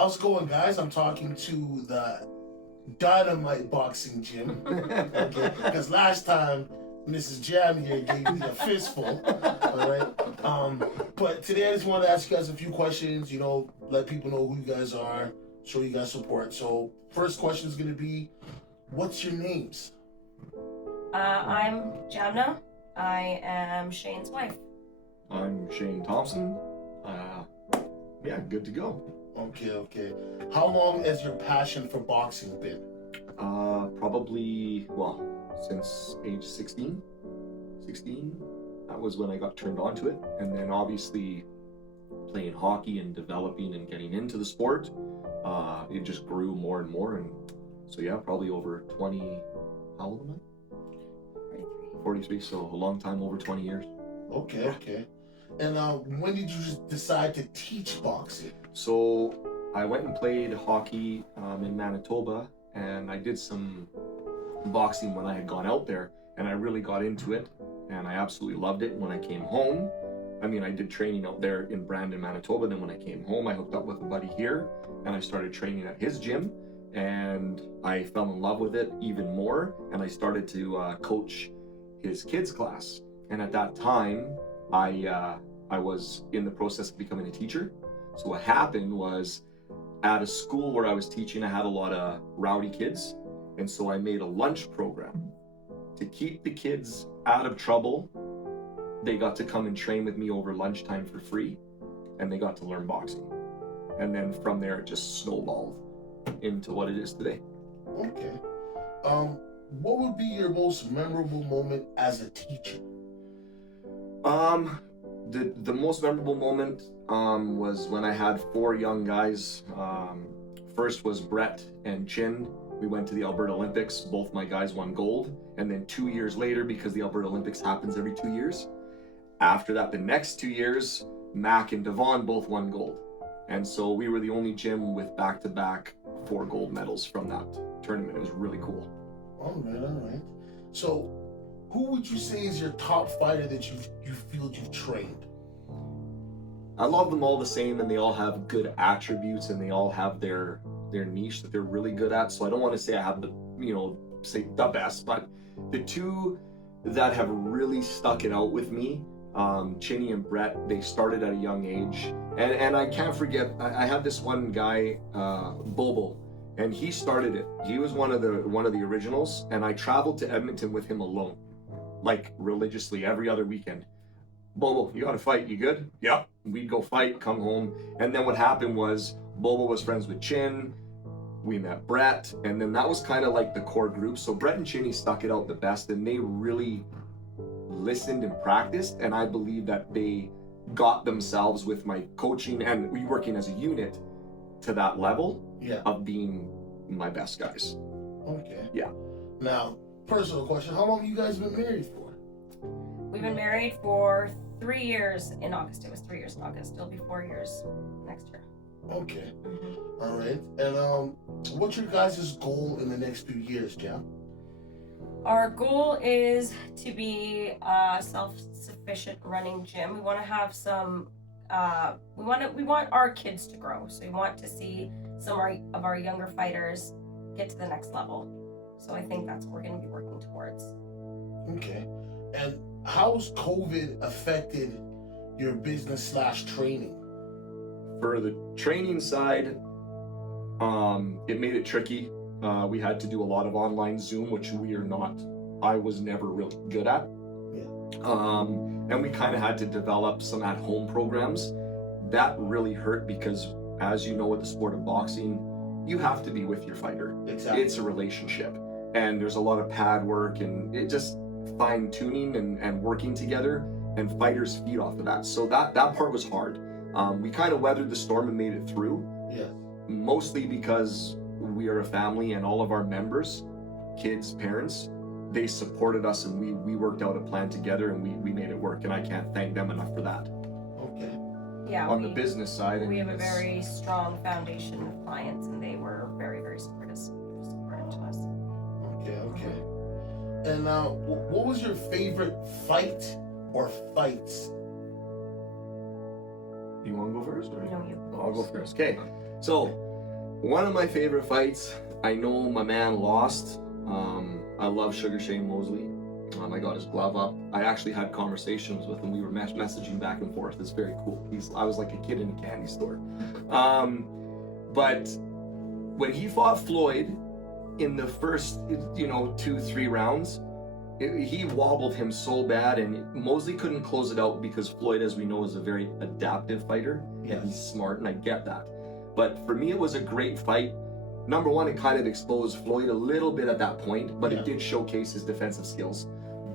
How's it going, guys? I'm talking to the Dynamite Boxing Gym. Okay, because last time Mrs. Jam here gave me a fistful. All right. But today I just want to ask you guys a few questions. Let people know who you guys are, show you guys support. So first question is going to be, what's your names? I'm Jamna. I am Shane's wife. I'm Shane Thompson. Yeah, good to go. Okay. How long has your passion for boxing been? Probably, since age 16. 16, that was when I got turned on to it. And then obviously playing hockey and developing and getting into the sport, it just grew more and more. And so yeah, probably over 20, how old am I? 43, so a long time, over 20 years. Okay. And when did you decide to teach boxing? So I went and played hockey in Manitoba, and I did some boxing when I had gone out there, and I really got into it, and I absolutely loved it. When I came home, I did training out there in Brandon, Manitoba. Then when I came home, I hooked up with a buddy here, and I started training at his gym, and I fell in love with it even more, and I started to coach his kids class. And at that time, I was in the process of becoming a teacher. So what happened was, at a school where I was teaching, I had a lot of rowdy kids, and so I made a lunch program to keep the kids out of trouble. They got to come and train with me over lunchtime for free, and they got to learn boxing. And then from there, it just snowballed into what it is today. Okay. What would be your most memorable moment as a teacher? The most memorable moment was when I had 4 young guys. First was Brett and Chin. We went to the Alberta Olympics. Both my guys won gold. And then 2 years later, because the Alberta Olympics happens every 2 years, after that, the next 2 years, Mac and Devon both won gold. And so we were the only gym with back-to-back 4 gold medals from that tournament. It was really cool. All right. So, who would you say is your top fighter that you feel you've trained? I love them all the same, and they all have good attributes, and they all have their niche that they're really good at. So I don't want to say I have the best, but the 2 that have really stuck it out with me, Chinny and Brett, they started at a young age, and I can't forget. I had this one guy, Bobo, and he started it. He was one of the originals, and I traveled to Edmonton with him alone, like religiously every other weekend. Bobo, you got to fight. You good? Yeah. We'd go fight, come home, and then what happened was Bobo was friends with Chin. We met Brett, and then that was kind of like the core group. So Brett and Chinny stuck it out the best, and they really listened and practiced, and I believe that they got themselves with my coaching and we working as a unit to that level of being my best guys. Okay. Yeah. Now, personal question, how long have you guys been married for? We've been married for 3 years in August. It was 3 years in August. It'll be 4 years next year. Okay. Mm-hmm. All right. And what's your guys' goal in the next few years, Jam? Our goal is to be a self-sufficient running gym. We want to have some. We want our kids to grow. So we want to see some of our younger fighters get to the next level. So I think that's what we're going to be working towards. Okay. And how's COVID affected your business / training? For the training side, it made it tricky. We had to do a lot of online Zoom, which I was never really good at. Yeah. And we kind of had to develop some at-home programs. That really hurt because, as you know, with the sport of boxing, you have to be with your fighter. Exactly. It's a relationship. And there's a lot of pad work and it just fine-tuning and working together, and fighters feed off of that. So that part was hard. We kind of weathered the storm and made it through. Yeah. Mostly because we are a family and all of our members, kids, parents, they supported us, and we worked out a plan together, and we made it work, and I can't thank them enough for that. Okay. Yeah. On the business side, we have a very strong foundation of clients, and they were very, very supportive to us. Okay. And now, what was your favorite fight or fights? You want to go first? Or? No, you. I'll go first. Okay. So One of my favorite fights, I know my man lost. I love Sugar Shane Mosley. I got his glove up. I actually had conversations with him. We were messaging back and forth. It's very cool. I was like a kid in a candy store. But when he fought Floyd in the first, 2-3 rounds, he wobbled him so bad, and Mosley couldn't close it out because Floyd, as we know, is a very adaptive fighter. Yes. And he's smart, and I get that. But for me, it was a great fight. Number one, it kind of exposed Floyd a little bit at that point, but it did showcase his defensive skills.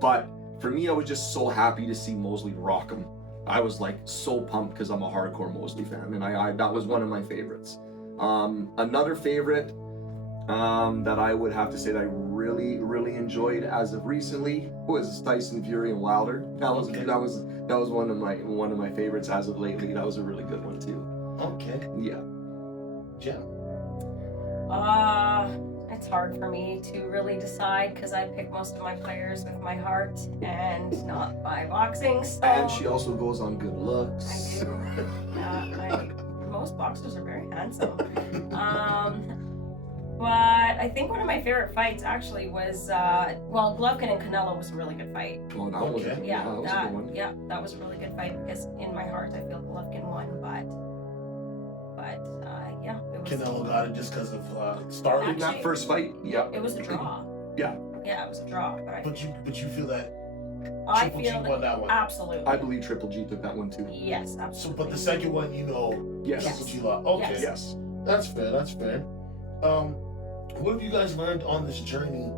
But for me, I was just so happy to see Mosley rock him. I was like so pumped because I'm a hardcore Mosley fan, and I that was one of my favorites. Another favorite that I would have to say that I really enjoyed as of recently was Tyson Fury and Wilder. That was one of my favorites as of lately. That was a really good one too. Okay. Yeah. Jam. It's hard for me to really decide because I pick most of my players with my heart and not my boxing. So And she also goes on good looks. I do. Yeah, most boxers are very handsome. But I think one of my favorite fights actually was Golovkin and Canelo was a really good fight. Oh, that was Okay. Yeah, that was a good one. that was a really good fight because in my heart I feel Golovkin won, but yeah, it was. Canelo got it just because of Starling. In that first fight, yeah. It was a draw. Yeah. Yeah, it was a draw. But you feel that I Triple G feel won that one. absolutely. I believe Triple G took that one too. Yes, absolutely. So, but the second one, Yes. Triple G lost. Okay. Yes. That's fair. That's fair. What have you guys learned on this journey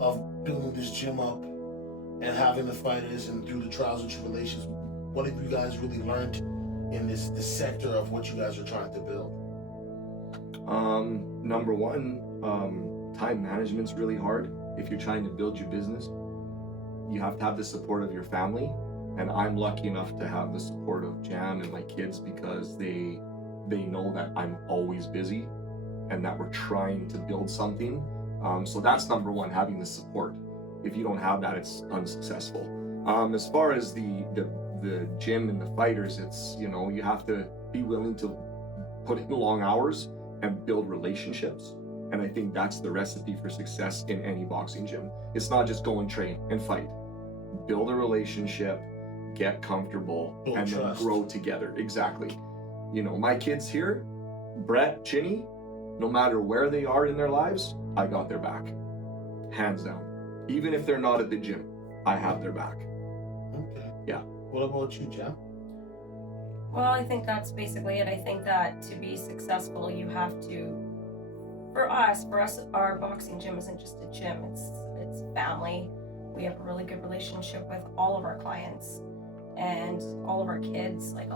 of building this gym up and having the fighters and through the trials and tribulations? What have you guys really learned in this sector of what you guys are trying to build? Number one, time management's really hard. If you're trying to build your business, you have to have the support of your family. And I'm lucky enough to have the support of Jam and my kids because they know that I'm always busy and that we're trying to build something. So that's number one, having the support. If you don't have that, it's unsuccessful. As far as the gym and the fighters, it's, you have to be willing to put in long hours and build relationships. And I think that's the recipe for success in any boxing gym. It's not just go and train and fight. Build a relationship, get comfortable, Build and trust. then grow together. Exactly. My kids here, Brett, Chinny, no matter where they are in their lives, I got their back. Hands down. Even if they're not at the gym, I have their back. Okay. Yeah. What about you, Jam? Well, I think that's basically it. I think that to be successful, you have to. For us, our boxing gym isn't just a gym. It's family. We have a really good relationship with all of our clients and all of our kids. Like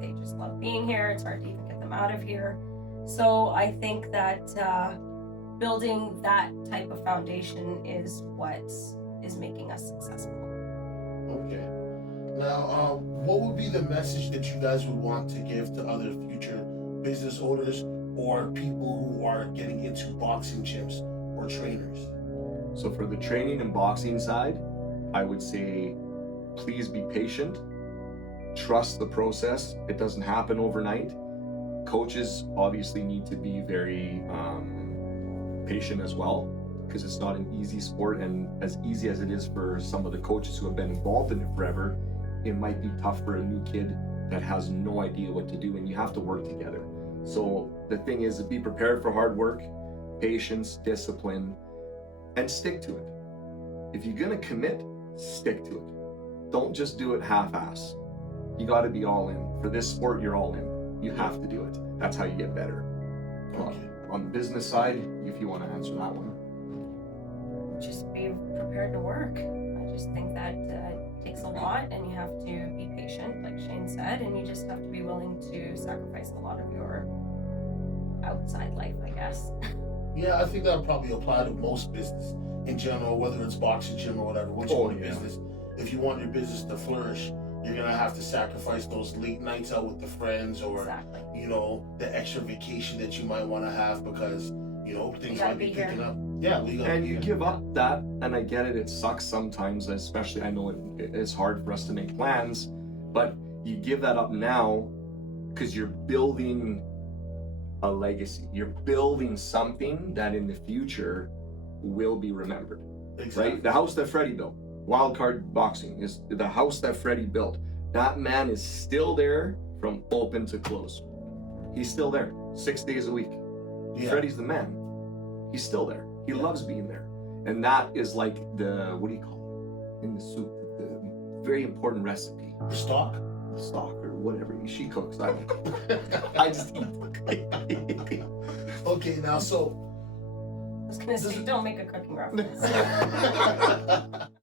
they just love being here. It's hard to even get them out of here. So I think that building that type of foundation is what is making us successful. Okay. Now, what would be the message that you guys would want to give to other future business owners or people who are getting into boxing gyms or trainers? So for the training and boxing side, I would say, please be patient. Trust the process. It doesn't happen overnight. Coaches obviously need to be very patient as well, because it's not an easy sport, and as easy as it is for some of the coaches who have been involved in it forever, it might be tough for a new kid that has no idea what to do, and you have to work together. So the thing is to be prepared for hard work, patience, discipline, and stick to it. If you're gonna commit, stick to it. Don't just do it half-ass. You gotta be all in. For this sport, you're all in. You have to do it. That's how you get better. Okay. On the business side, if you want to answer that one. Just be prepared to work. I just think that it takes a lot, and you have to be patient, like Shane said, and you just have to be willing to sacrifice a lot of your outside life, I guess. Yeah, I think that would probably apply to most business in general, whether it's boxing gym or whatever. Once you own a business, if you want your business to flourish, you're gonna have to sacrifice those late nights out with the friends, or Exactly. the extra vacation that you might want to have because things gotta might be be here. picking up. Yeah, we gotta And be you here. give up that, and I get it, it sucks sometimes, especially I know it's hard for us to make plans, but you give that up now because you're building a legacy. You're building something that in the future will be remembered. Exactly. Right? The house that Freddie built, Wildcard Boxing, is the house that Freddie built. That man is still there from open to close. He's still there 6 days a week. Yeah. Freddie's the man. He's still there. He loves being there. And that is like the, what do you call it? In the soup, the very important recipe. Stock. Stock or whatever she cooks. I just eat. Okay, now so. I was gonna say, don't make a cooking reference.